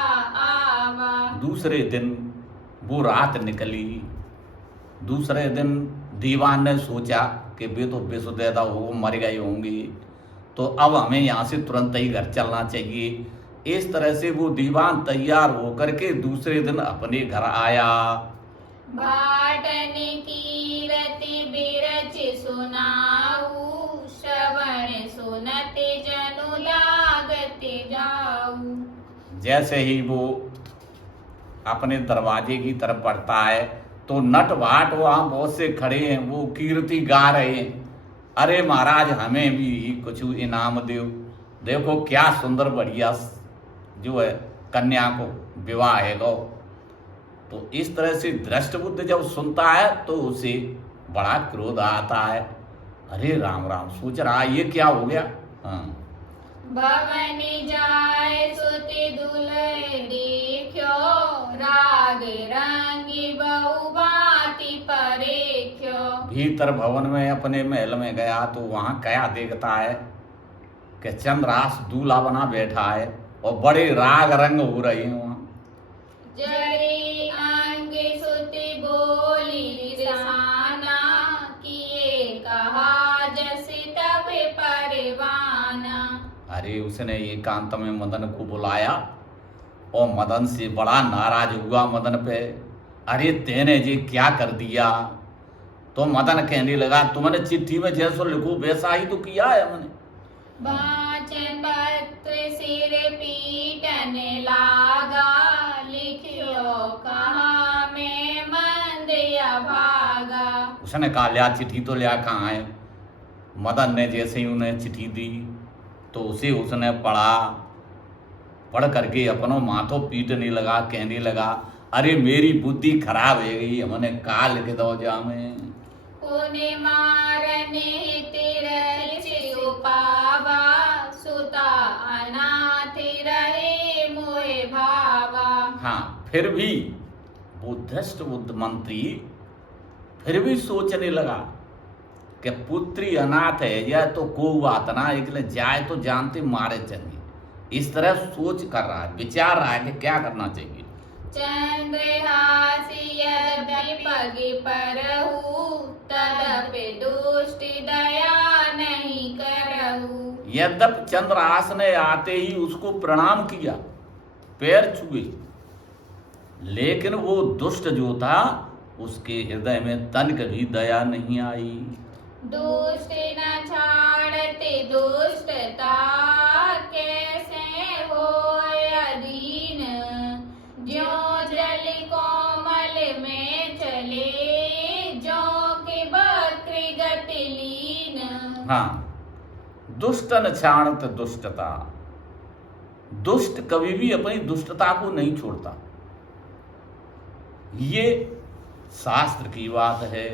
आवा। दूसरे दिन वो रात निकली। दूसरे दिन दीवान ने सोचा कि वे तो बेसुदैदा हो मर गए होंगे, तो अब हमें यहाँ से तुरंत ही घर चलना चाहिए। इस तरह से वो दीवान तैयार होकर के दूसरे दिन अपने घर आया। बाटन कीरति बिरच सुनाऊ, श्रवण सुनते जनु लागत जाऊ। जैसे ही वो अपने दरवाजे की तरफ बढ़ता है तो नट भाट वहाँ बहुत से खड़े हैं, वो कीर्ति गा रहे हैं, अरे महाराज हमें भी कुछ इनाम दो, देखो क्या सुंदर बढ़िया जो है कन्या को विवाह है गो। तो इस तरह से धृष्टबुद्ध जब सुनता है तो उसे बड़ा क्रोध आता है। अरे राम राम सोच रहा ये क्या हो गया। हाँ, भवन जाय सुति दुलय देखो, राग रंगी बहु भांति परेख्यो। भीतर भवन में अपने महल में गया तो वहाँ क्या देखता है कि चंद्रहास दूल्हा बना बैठा है और बड़े राग रंग हो रहे हैं वहाँ। जरी अंग सुति बोली रिसाना, किए कहा जसि तब परवाना। अरे उसने एकांत में मदन को बुलाया और मदन से बड़ा नाराज हुआ मदन पे। अरे तेने जी क्या कर दिया। तो मदन कहने लगा तुमने चिट्ठी में जैसो लिखो वैसा ही तो किया है मैंने। वाचन पत्र सिर पीटन लागा, लिखियो कहा मैं मंद अभागा। उसने कहा लिया चिट्ठी तो लिया कहाँ है। मदन ने जैसे ही उन्हें चिट्ठी दी तो उसे उसने पढ़ा। पढ़ करके अपनों माथों पीटने लगा, कहने लगा अरे मेरी बुद्धि खराब है गई, हमने का लिख दो जामे। पुण्य मारने तेरे उपावा, सुता अनाथ रहे मोहे भावा। हाँ, फिर भी वो धृष्टबुद्ध मंत्री फिर भी सोचने लगा कि पुत्री अनाथ है या तो को बात ना, इसलिए जाए तो जानते मारे चलिए। इस तरह सोच कर रहा है, विचार रहा है कि क्या करना चाहिए। चंद्रहासी यद्यपि पग परहु, तदपि दुष्ट दया नहीं कर रहू। यद्यपि चंद्रहास ने आते ही उसको प्रणाम किया, पैर छुए, लेकिन वो दुष्ट जो था उसके हृदय में तनिक भी दया नहीं आई। दुष्ट न छाड़ते दुष्टता, कैसे होय अधीन। ज्यों जल कोमल में चले, ज्यों के बक्र गति लीन। हाँ, दुष्ट न छाड़त दुष्टता। दुष्ट कभी भी अपनी दुष्टता को नहीं छोड़ता, ये शास्त्र की बात है।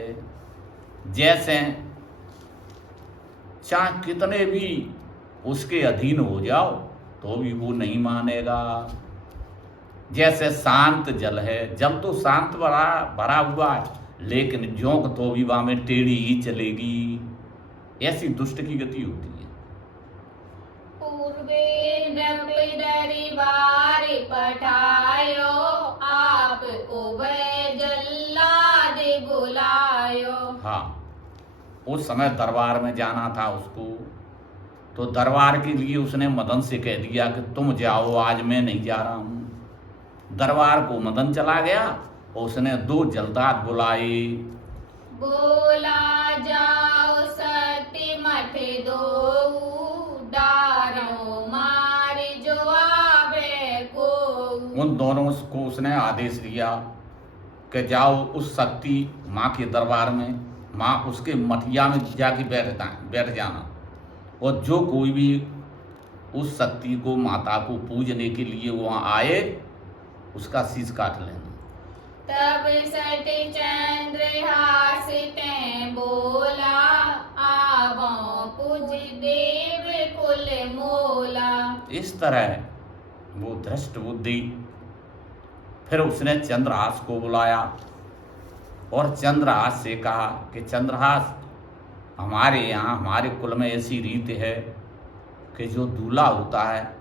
जैसे चाहे कितने भी उसके अधीन हो जाओ तो भी वो नहीं मानेगा। जैसे शांत जल है, जल तो शांत भरा हुआ है, लेकिन जोंक तो भी वहां में टेढ़ी ही चलेगी। ऐसी दुष्ट की गति होती है। पूर्वे नृप दरबार पठायो, आप उभय जल्लाद बुलायो। हाँ, उस समय दरबार में जाना था उसको, तो दरबार के लिए उसने मदन से कह दिया कि तुम जाओ, आज मैं नहीं जा रहा हूं। दरबार को मदन चला गया और उसने 2 जल्दाद बुलाए। बोला जाओ सत्य मठ दो, डारो मार जो आवे को। उन दोनों को उसने आदेश दिया कि जाओ उस शक्ति माँ के दरबार में, माँ उसके मठिया में जाके बैठ जाना, और जो कोई भी उस शक्ति को, माता को पूजने के लिए वहाँ आए, उसका शीश काट लेना। तब सट चंद्रहास ते बोला, आवो पूज देव कुल मोला। इस तरह वो धृष्ट बुद्धि, फिर उसने चंद्रहास को बुलाया और चंद्रहास से कहा कि चंद्रहास, हमारे यहाँ, हमारे कुल में ऐसी रीत है कि जो दूल्हा होता है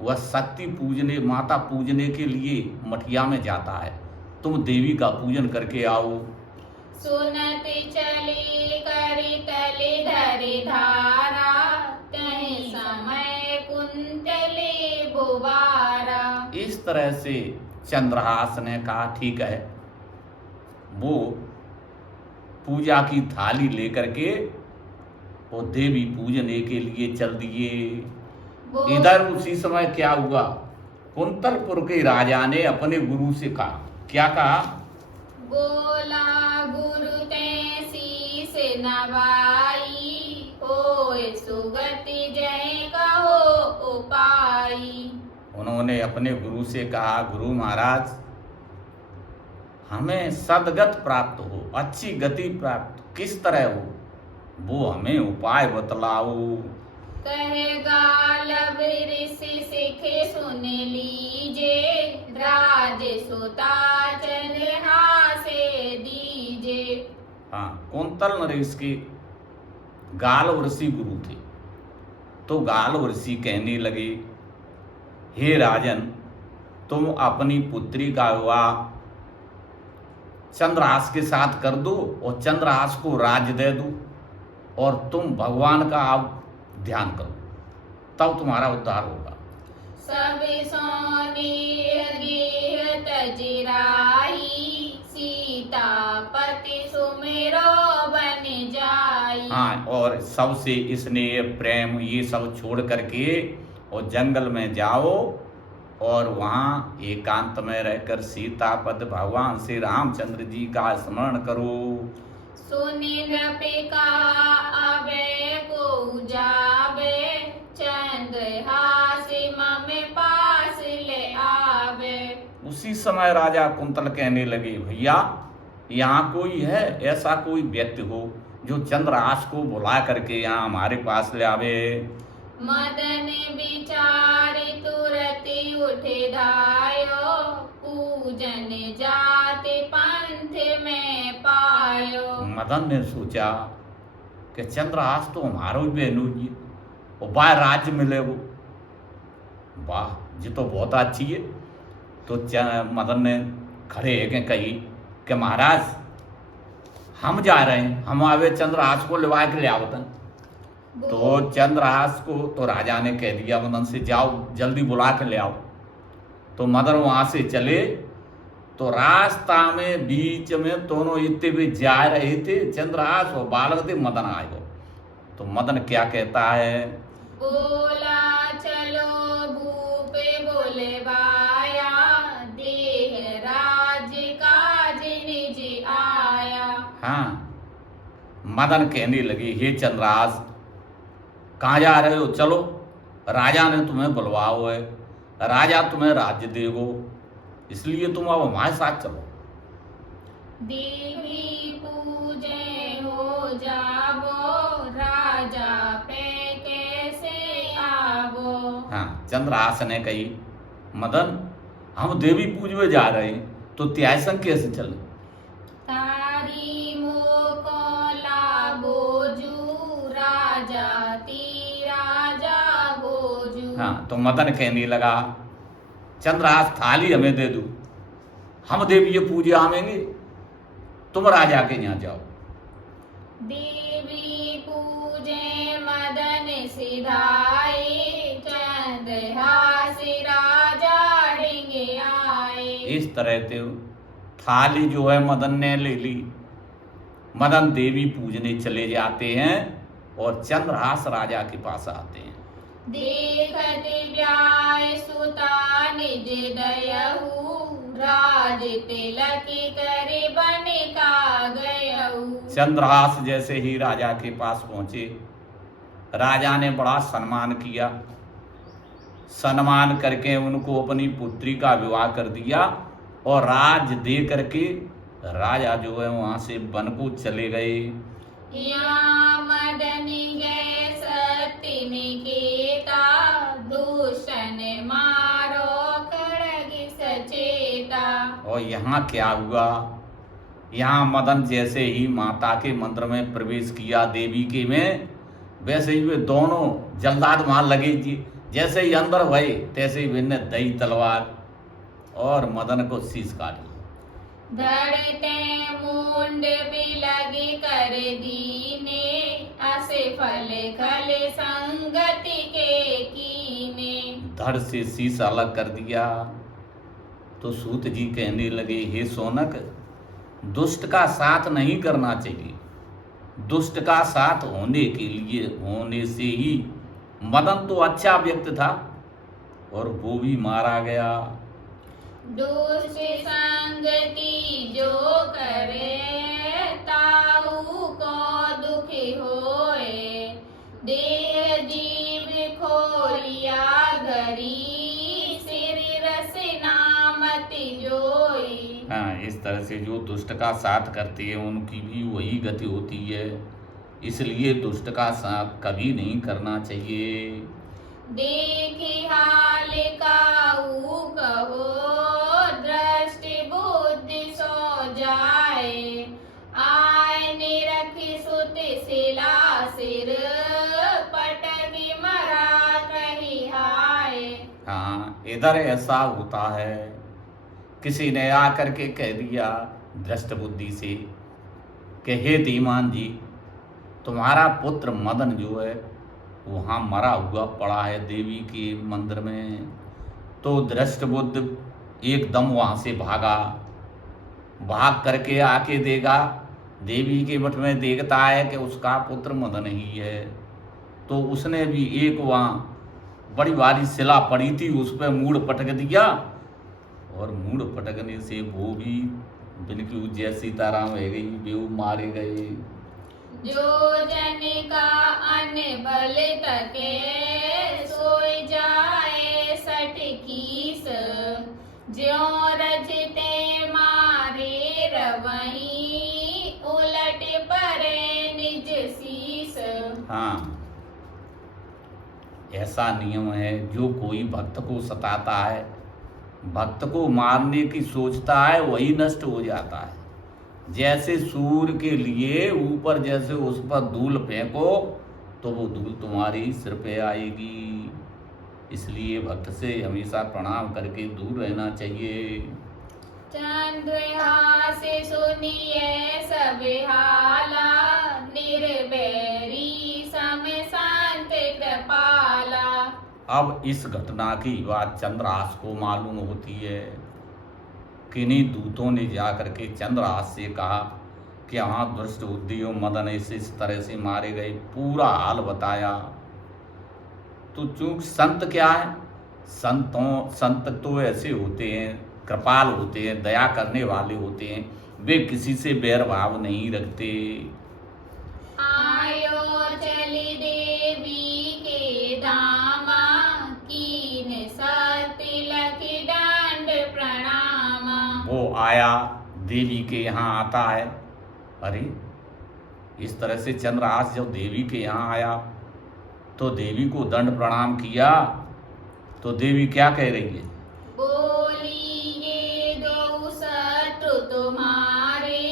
वह शक्ति पूजने, माता पूजने के लिए मठिया में जाता है। तुम देवी का पूजन करके आओ। सुनत चले करि तले धरि धारा, तहि समय कुंतले बुबारा। इस तरह से चंद्रहास ने कहा ठीक है। वो पूजा की थाली लेकर के वो देवी पूजने के लिए चल दिए। इधर उसी समय क्या हुआ, कुंतलपुर के राजा ने अपने गुरु से कहा, क्या कहा? बोला गुरु ते शीस नवाई, होय सुगति जय कहो उपाई। उन्होंने अपने गुरु से कहा, गुरु महाराज, हमें सदगत प्राप्त हो, अच्छी गति प्राप्त किस तरह हो, वो हमें उपाय बतलाओ। कहे गालब ऋषि सिखे सुन लीजे, राज सुता चंद्रहासे दीजे। हाँ, कुंतल नरेश के गाल ऋषि गुरु थे, तो गाल ऋषि कहने लगे, हे राजन, तुम अपनी पुत्री का विवाह चंद्रहास के साथ कर दो और चंद्रहास को राज्य दे दो, और तुम भगवान का आप ध्यान करो, तब तुम्हारा उद्धार होगा। सब सोनी तजराई, सीतापति सुमेरो बन जाई। हाँ, और सबसे स्नेह प्रेम ये सब छोड़ करके और जंगल में जाओ और वहाँ एकांत में रहकर सीतापद भगवान श्री रामचंद्र जी का स्मरण करो। सुनि नृपिका आवे को जावे, चंद्रहास मम पास ले आवे। उसी समय राजा कुंतल कहने लगे, भैया यहाँ कोई है, ऐसा कोई व्यक्ति हो जो चंद्रहास को बुला करके यहाँ हमारे पास ले आवे। मदन विचार तुरत उठे धायो, पूजन जाति पंथ में पायो। मदन ने सोचा कि चंद्रहास तो हमारो ही बहनों जी, और बाहर राज्य मिले वो, वाह जी तो बहुत अच्छी है। तो मदन ने खड़े है कही कि महाराज हम जा रहे हैं, हम आवे चंद्रहास को लिवा के ले आवतन। तो चंद्रहास को तो राजा ने कह दिया मदन से, जाओ जल्दी बुला के ले आओ। तो मदन वहां से चले, तो रास्ता में बीच में दोनों इतने भी जा रहे थे, चंद्रहास और बालक थे, मदन आएगा। तो मदन क्या कहता है, बोला चलो भूपे बोले बाया, देह राज्य काज निज आया। हाँ, मदन कहने लगे, हे चंद्रहास कहाँ जा रहे हो, चलो राजा ने तुम्हें बुलवाओ है, राजा तुम्हें राज्य देगो, इसलिए तुम अब हमारे साथ चलो। देवी पूजे हो जाबो, राजा पे कैसे आबो। हाँ, चंद्रहास ने कही, मदन हम देवी पूजवे जा रहे हैं, तो त्याय संग कैसे चले। तारी मोको लाबोजू, राजा ती राजा बोजू। हाँ, तो मदन कहने लगा, चंद्रहास थाली हमें दे दो, हम देवी ये पूजे आवेंगे, तुम राजा के यहाँ जाओ। देवी पूजे मदन सिधाए, चंद्रहास राजा डिंगे आए। इस तरह से थाली जो है मदन ने ले ली, मदन देवी पूजने चले जाते हैं और चंद्रहास राजा के पास आते हैं। देखत ब्याय सुता निज दयहु, राज तिलक करे बन का गयहु। चंद्रहास जैसे ही राजा के पास पहुंचे, राजा ने बड़ा सम्मान किया, सम्मान करके उनको अपनी पुत्री का विवाह कर दिया और राज दे करके राजा जो है वहां से वन को चले गए। या मदन गए सत्य निकेता, दूषण मारो खड़ग सचेता। और यहाँ क्या हुआ, यहाँ मदन जैसे ही माता के मंदिर में प्रवेश किया देवी के में, वैसे ही वे दोनों जल्लाद वहां लगे जी, जैसे ही अंदर भये तैसे ही वे ने दई तलवार और मदन को शीश काटी। धड़ते मुंड बिलगी कर दीने, असे फल खल संगति के कीने। धड़ से शीश अलग कर दिया। तो सूत जी कहने लगे, हे सोनक, दुष्ट का साथ नहीं करना चाहिए, दुष्ट का साथ होने से ही मदन तो अच्छा व्यक्ति था और वो भी मारा गया। दुष्ट संगति जो करे, ताऊ को दुखी होए। देह जीव खोलिया घरी, सिर रसना मति जोई। हाँ, इस तरह से जो दुष्ट का साथ करते हैं उनकी भी वही गति होती है, इसलिए दुष्ट का साथ कभी नहीं करना चाहिए। देखी हाल काऊ कहो, दृष्टि बुद्धि सो जाए। आय निरखी सुत सिला सिर, पटकी मरा कही हाय। हाँ, इधर ऐसा होता है, किसी ने आकर के कह दिया दृष्ट बुद्धि से कि हे धीमान जी, तुम्हारा पुत्र मदन जो है वहाँ मरा हुआ पड़ा है देवी के मंदिर में। तो दृष्ट बुद्ध एकदम वहाँ से भागा, भाग करके आके देगा देवी के मठ में, देखता है कि उसका पुत्र मदन ही है। तो उसने भी एक वहाँ बड़ी भारी शिला पड़ी थी, उस पर मूड़ पटक दिया और मूड़ पटकने से वो भी बिल्कुल जय सीताराम हो गई, वे मारे गए। जो जन का अन्न बल तके, सोई जाए सठ कीस। ज्यों रजते मारे रवहीं, उलट परे निज शीस। हाँ, ऐसा नियम है, जो कोई भक्त को सताता है, भक्त को मारने की सोचता है, वही नष्ट हो जाता है। जैसे सूर्य के लिए ऊपर जैसे उस पर धूल फेंको तो वो धूल तुम्हारे ही सिर पे आएगी, इसलिए भक्त से हमेशा प्रणाम करके दूर रहना चाहिए। चंद्रहास सुनिए सब हाला, निर्बैरी समसा अब इस घटना की बात चंद्रहास को मालूम होती है। किन्हीं दूतों ने जाकर के चंद्रहास से कहा कि हाँ, दुष्ट उद्योग मदन इस तरह से मारे गए, पूरा हाल बताया। तो चूंकि संत क्या है, संत तो ऐसे होते हैं, कृपाल होते हैं, दया करने वाले होते हैं, वे किसी से बैर भाव नहीं रखते। आयो चली देवी के धामा, कीन सतिलक दंड प्रणामा। वो आया, देवी के यहाँ आता है। अरे, इस तरह से चंद्रहास जब देवी के यहाँ आया तो देवी को दंड प्रणाम किया, तो देवी क्या कह रही है? बोली ये दो शत्रु तुम्हारे,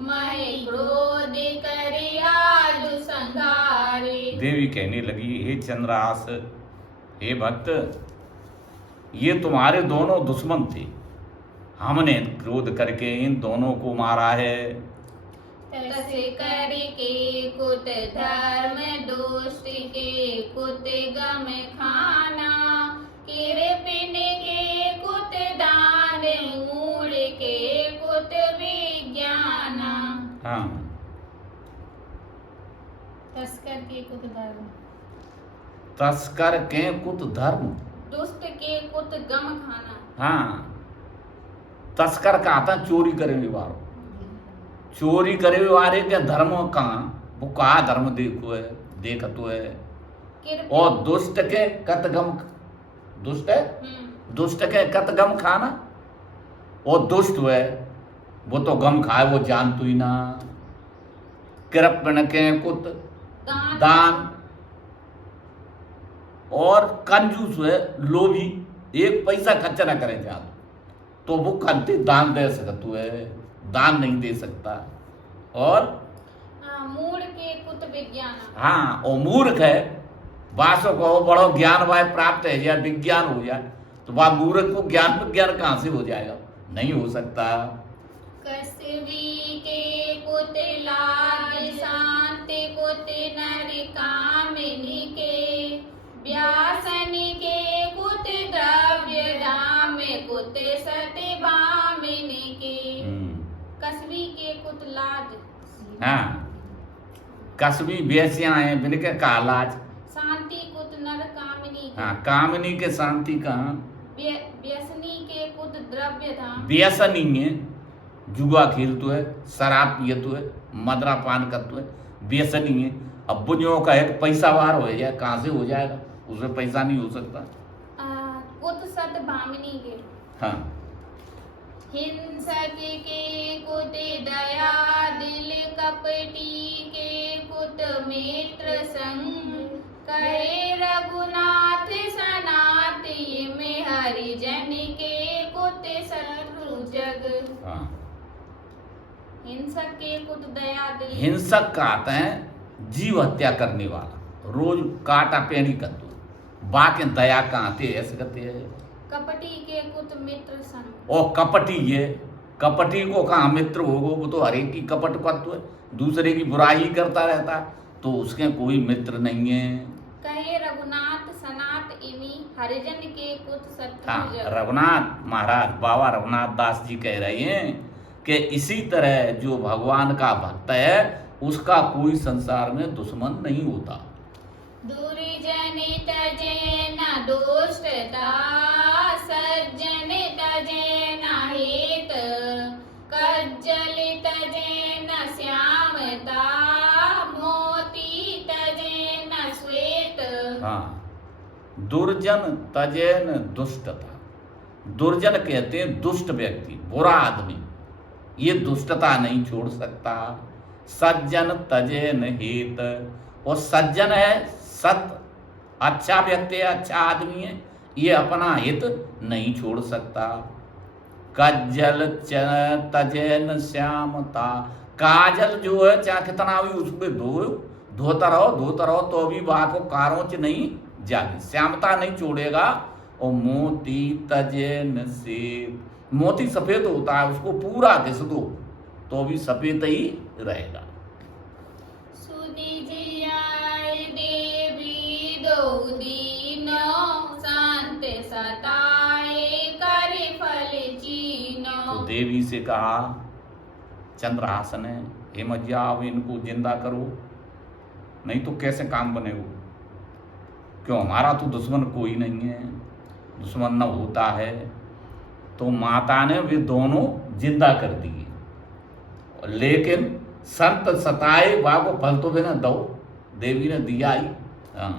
मैं क्रोध करे आज संघारे। देवी कहने लगी, हे चंद्रहास, हे भक्त, ये तुम्हारे दोनों दुश्मन थे, हमने क्रोध करके इन दोनों को मारा है। तस करके कुत धर्म दुष्ट के कुत गम खाना, कृपिन के कुत दान, मूढ़ के कुत विज्ञाना। हाँ, तस्कर के कुत धर्म, तस्कर के कुत धर्म, दुष्ट के कुत गम खाना। हाँ, तस्कर का आता चोरी करे वारो, चोरी करे वारे के धर्म कहाँ, वो कहा धर्म देखो है, देखतो है। और दुष्ट के कतगम, दुष्ट है, दुष्ट के कतगम खाना, और दुष्ट है वो तो गम खाए, वो जानतो ही ना। कृपण के कुत दान, और कंजूस है, लोभी, एक पैसा खर्च न करे ज्यादा, तो वो करते दान दे सकते है, दान नहीं दे सकता। और मूढ़ के कुत विज्ञान, हाँ, और मूर्ख है, वासो को बड़ो ज्ञान वाय प्राप्त है या विज्ञान हो जाए, तो वह मूर्ख को ज्ञान विज्ञान कहाँ से हो जाएगा? नहीं हो सकता। कसबी के कुत लाग, शांति कुत नर कामिनी के, व्यासनी के कुत द्रव्य धाम, कुत सत्य भामिनी के। कसबी के कुत लाज, हाँ, कसबी बेसियां हैं, बिनके कालाज। शांति कुत नर कामिनी के। हाँ, कामिनी के शांति कहाँ? व्यसनी के कुत द्रव्य धाम। व्यसनी है, जुआ खेलतो है, शराब पियतो है, मदरा पान करतो है, व्यसनी है। अब बुझो का एक पैसा वार हो जाए, कहाँ से हो जाएगा? उसमें पैसा नहीं हो सकता। कुत सत भामिनी के। हाँ, हिंसक के कुत दया दिल, कपटी के कुत मित्र संग, कहे रघुनाथ सनात, में हरिजन के कुत शत्रु जग। हाँ, हिंसक के कुत दया दिल, हिंसक कहते हैं जीव हत्या करने वाला, रोज काटा पेड़ी करतो, बाकी दया कहाँ थे, ऐसे कहते हैं। कपटी के कुत मित्र संग, और कपटी, ये कपटी को कहाँ मित्र होगो? वो तो हरेक की कपट करतो है, दूसरे की बुराई करता रहता है, तो उसके कोई मित्र नहीं है। कहे रघुनाथ सनात, इमी हरिजन के कुत शत्रु हाँ, जग। रघुनाथ महाराज, बाबा रघुनाथ दास जी कह रहे हैं कि इसी तरह जो भगवान का भक्त है, उसका कोई संसार में दुश्मन नहीं होता। दुर्जन तजे न दुष्टता, सज्जन तजे न हित, कज्जल तजे न श्यामता, मोती तजे न श्वेत। हाँ, दुर्जन तजेन दुष्टता, दुर्जन कहते हैं दुष्ट व्यक्ति, बुरा आदमी, ये दुष्टता नहीं छोड़ सकता। सज्जन तजेन हित, और सज्जन है, सत अच्छा व्यक्ति है, अच्छा आदमी है, ये अपना हित नहीं छोड़ सकता। कज्जल तजेन श्यामता, काजल जो है चाहे कितना भी उसमें धोता रहो तो भी वहां को कारोच नहीं जाती, श्यामता नहीं छोड़ेगा। और मोती तजेन से, मोती सफेद होता है, उसको पूरा घिस दो तो भी सफेद ही रहेगा। सुनि जियाय देवी दो दीनो, सताए कर फल तो चीनो। देवी से कहा चंद्रहास ने, हे मैया अब इनको जिंदा करो, नहीं तो कैसे काम बनेगा, क्यों हमारा तो दुश्मन कोई नहीं है, दुश्मन न होता है। तो माता ने वे दोनों जिंदा कर दिए, लेकिन संत सताए बाबू फल तो बिना दो, देवी ने दिया ही। हाँ।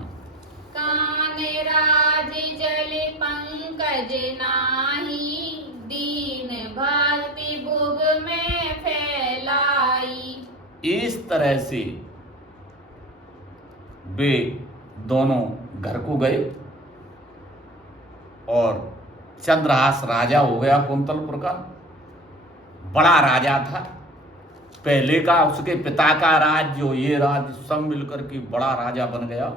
कान राज जल पंकज नाही, दीन भक्ति भुग में फैलाई। इस तरह से वे दोनों घर को गए और चंद्रहास राजा हो गया कुंतलपुर का, बड़ा राजा था। पहले का उसके पिता का राज, जो ये राज सब मिलकर के बड़ा राजा बन गया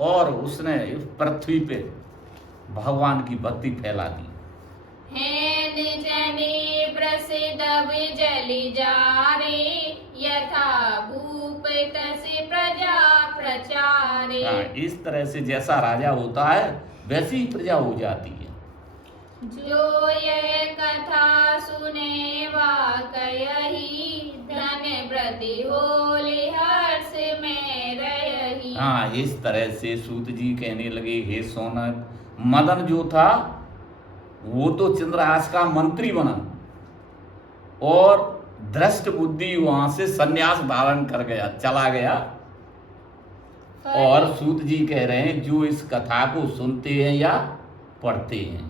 और उसने इस पृथ्वी पे भगवान की भक्ति फैला दी। है निजने प्रसिद्ध जलि जारे, यथा भूप तसे प्रजा प्रचारे। हाँ, इस तरह से जैसा राजा होता है वैसी ही प्रजा हो जाती है। जो ये कथा सुने वा कयहि, धन वृद्धि होले हर्ष में रयहि। हाँ, इस तरह से सूत जी कहने लगे, हे सोनक, मदन जो था वो तो चंद्रहास का मंत्री बना और दृष्ट बुद्धि वहां से संन्यास धारण कर गया, चला गया। और सूत जी कह रहे हैं जो इस कथा को सुनते हैं या पढ़ते हैं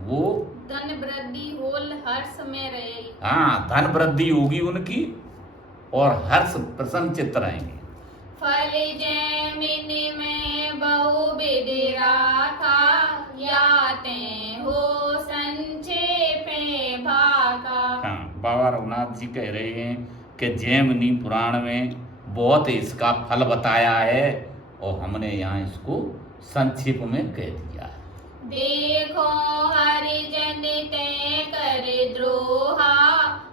वो धन वृद्धि होल हर्ष में रहे। हाँ, धन वृद्धि होगी उनकी और हर्ष प्रसन्नचित्त रहेंगे। फल जैमिन में बहु विधि राखा, याते हो संक्षेपे भाका। हाँ, बाबा रघुनाथ जी कह रहे हैं कि जैमिनी पुराण में बहुत इसका फल बताया है और हमने यहाँ इसको संक्षेप में कह दिया है। देखो हरिजन ते कर द्रोहा,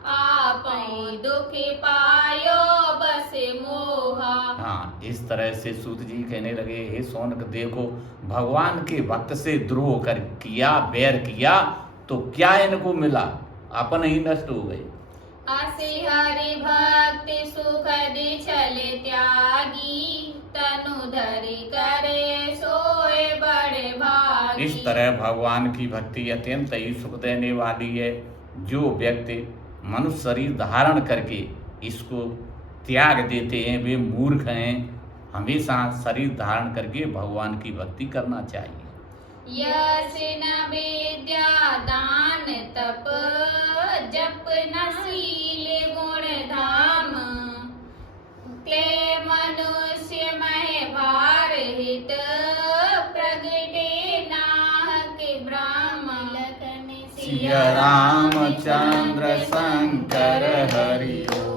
आपै दुख पायो बस मोहा। हाँ, इस तरह से सूत जी कहने लगे, हे सोनक देखो, भगवान के भक्त से द्रोह कर किया, बैर किया तो क्या इनको मिला, अपन ही नष्ट हो गए। असी हरि भक्ति सुखद छल त्यागी, तनु धरि करे सोए बड़े भागी। इस तरह भगवान की भक्ति अत्यंत ही सुख देने वाली है। जो व्यक्ति मनुष्य शरीर धारण करके इसको त्याग देते हैं वे मूर्ख हैं। हमेशा शरीर धारण करके भगवान की भक्ति करना चाहिए। यश न विद्या दान तप, जप न शील गुण धाम, क्ले मनुष्य मह भार हित, प्रगटे नाहक ब्रह्म लखन सिया रामचंद्र शंकर हरि ओम।